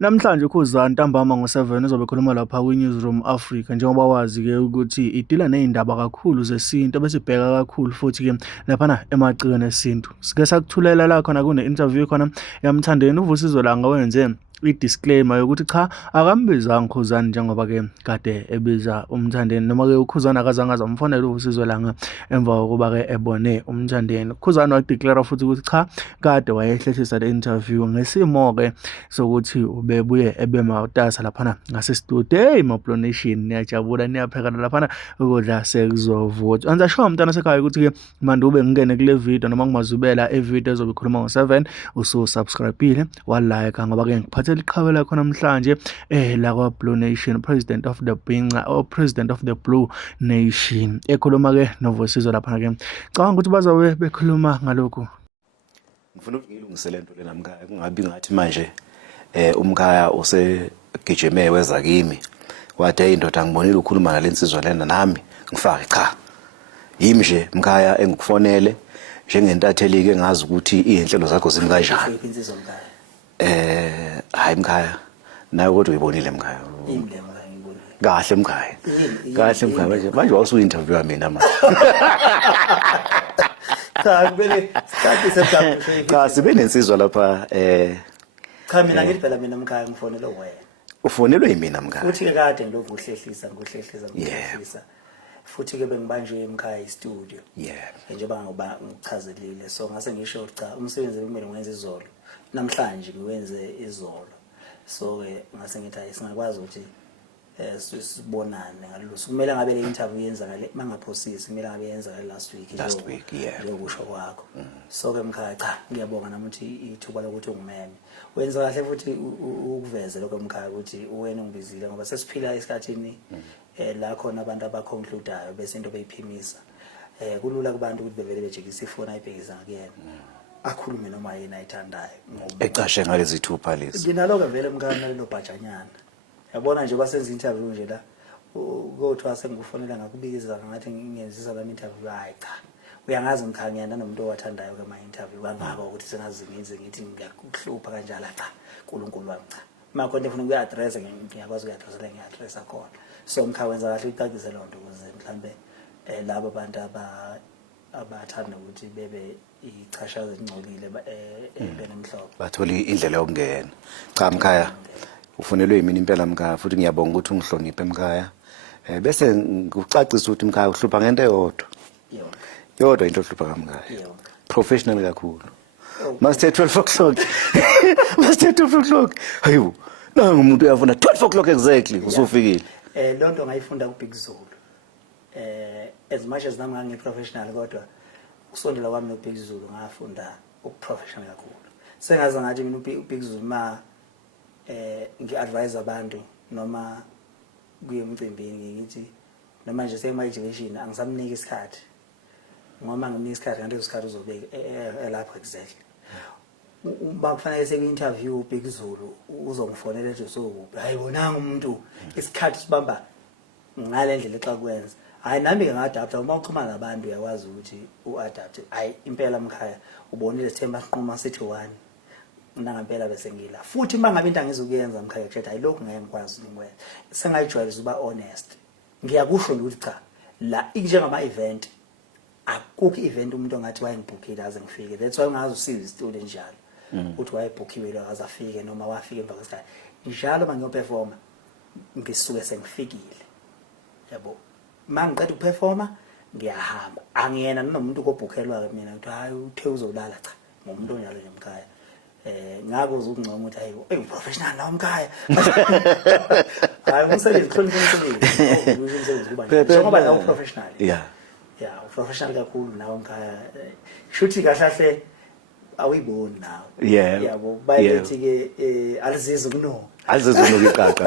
Namhlanje uKhuzani ntambama ngo-7 uzobe ekhuluma lapha kwi-Newsroom Africa njengoba wazi-ke ukuthi idila ney'ndaba kakhulu zesintu ebesibheka kakhulu futhi-ke laphana emacikweni esintu. Sike sakuthulela la khona kune-interview khona yamthandeni uVusizolanga wenze i-disclaimer yokuthi cha akambizanga uKhuzani njengoba-ke kade ebiza umthandeni noma-ke uKhuzani akazange azamfonela uVusizolanga emva kokuba-ke ebone umthandeni. uKhuzani wadeclara futhi ukuthi cha kade wayehlehlisa le-interview ngesimo-ke sokuthi bebuye ebe matasa laphana ngasestudio. Hey Maplo Nation, niyajabula niyaphekana laphana ukudla sekuzovuthwa. Anza show mntana sekhaya ukuthi-ke manje ube ngingene kule video noma ngimazubela evideo ezobe ikhuluma ngo-7 ususubscribe-ile walike ngoba-ke ngiphathele iqhawe lakho namhlanje la kwa-Blue Nation, president of the Binca or president of the Blue Nation, ekhuluma-ke noVusizo laphana-ke. Cabanga ukuthi bazobe bekhuluma ngalokhu. Ngifuna ukuthi ngilungise lento lena mkhaya kungabi ngathi manje umkhaya usegijime weza kimi wathi indoda ngibonile ukhuluma nalensizwa lena nami ngifake cha yimi nje mkhaya engikufonele njengentatheli ke ngazi ukuthi izinhlelo zakho zimi kanjani. Hayi mkhaya nawe kodwa uyibonile mkhaya kahle mkhaya kahle mkhaya manje wawusu-interviewa mina manje. Cha sibe nensizwa lapha cha mina ngithi phela mina mkhaya ngifonele wena. Ufonelwe yimina mkhaya. Futhi ke kade ngilokhu ngihlehlisa futhi ke bengibanjwe emkhaya istudio. Njengoba ngichazelile so ngase ngisho cha umsebenzi kumele ngiwenze izolo namhlanje ngiwenze izolo so ngase ngithi ayisingakwazi ukuthi sibonane ngalokuthi kumele ngabe le interview yenza ngale mangaphosisi kumele ngabe yenza ngale last week njengokusho kwakho. So ke mkhaya cha ngiyabonga nami ukuthi ithuba lokuthi ungimeme wenza kahle futhi ukuveze lokho mkhaya ukuthi wena ungibizile ngoba sesiphila esikhathini la khona abantu abaconcludayo bese into beyiphimisa kulula kubantu ukuthi bevele bejikisa ifoni ayibhekisa kuyena akhulume noma yena ayithandayo ecashe ngalezi thupha lezi. Nginaloke vele mkhaya nalelo bhajanyana yabona nje basenza interview nje la kodwa sengikufonela ngakubiza ngathi ngingenzisa la interview hayi cha uyangazi mkhanyana nomuntu owathandayo ke ama interview kangaka ukuthi sengazingenze ngithi ngiyakuhlupha kanjalo cha uNkulunkulu wami cha mako ndifuna ukuyi-address ngiyakwazi ukuyi-address ngiyi-address akhona so mkhaya wenza kahle ucacise loo nto ukuze mhlambe labo bantu abathanda ukuthi bebe ichashaza ingcolile benemhlobo batholi indlela yokungena. Cha mkhaya ufunelwe yimini impela mkhaya futhi ngiyabonga ukuthi ungihloniphe mkhaya bese ngikucacisa ukuthi mkhaya uhlupha ngento yodwa into ohlupha kamkhaya professional kakhulu. Mase 12 o'clock mase 12 o'clock hayibo nangu umuntu uyafuna 12 o'clock exactly usufikile. Lonto ngayifunda kuBig Zulu as much as nami ngangiprofessional kodwa ukusondela kwami noBig Zulu ngafunda ukuprofessional kakhulu. Sengaze ngathi mina uBig Zulu ma ngi-advise abantu noma kuye emcimbini ngithi noma nje sema-education angisamnika isikhathi ngoba ngimnika isikhathi ngaleso sikhathi uzobeka lapho exactly bakufanele sekuyi-interview uBig Zulu uzongifonela ethi usukuphi hayi bonanga umuntu isikhathi sibamba ngale ndlela exakwenza hayi nami-ke nga-adapta uma uxhumana nabantu uyakwazi ukuthi u-adapte hayi impela mkhaya ubonile sithemba sinquma sithi 1 nangempela bese ngila futhi mangabe into angizokuyenza mkhaya kushetha ayilokhu ngeke ngikwazi ngikwenza sengayijwayeza uba honest ngiyakusho ukuthi cha la njengama event akukho event umuntu ongathi wayengibhukhile aze ngifike that's why ungazi usiza istudio njalo uthi wayebhukhiwe la aze afike noma wafika emva kwesikhathi njalo mangiyoperforma ngisuke sengifikile yabo mangiqeda ukuperforma ngiyahamba angiyena nomuntu kobhukhelwa ke mina ukuthi hayi uthe uzolala cha ngomuntu onjalo nje mkhaya ngako uzokuncoma ukuthi hayi professional la mkhaya hayi umsebenzi kuhlonipha umsebenzi kuba njengoba la professional uprofessional kakhulu nawe mkhaya shuthi kahle awuyiboni nawe yabo bayithi ke alizizo kuno alizizo kuno iqaqa.